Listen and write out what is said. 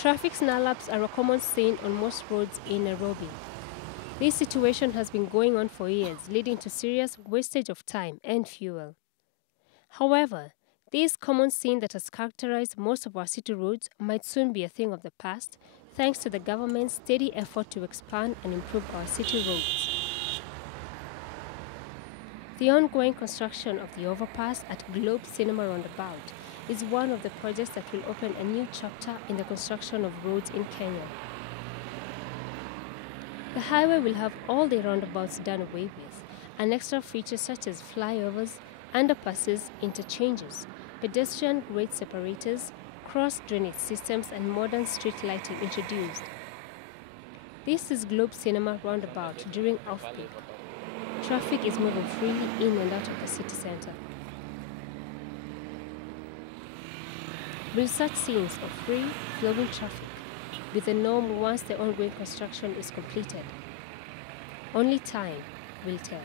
Traffic snarl-ups are a common scene on most roads in Nairobi. This situation has been going on for years, leading to serious wastage of time and fuel. However, this common scene that has characterized most of our city roads might soon be a thing of the past, thanks to the government's steady effort to expand and improve our city roads. The ongoing construction of the overpass at Globe Cinema Roundabout is one of the projects that will open a new chapter in the construction of roads in Kenya. The highway will have all the roundabouts done away with, and extra features such as flyovers, underpasses, interchanges, pedestrian grade separators, cross-drainage systems, and modern street lighting introduced. This is Globe Cinema Roundabout during off-peak. Traffic is moving freely in and out of the city center. Will such scenes of free, flowing traffic be the norm once the ongoing construction is completed? Only time will tell.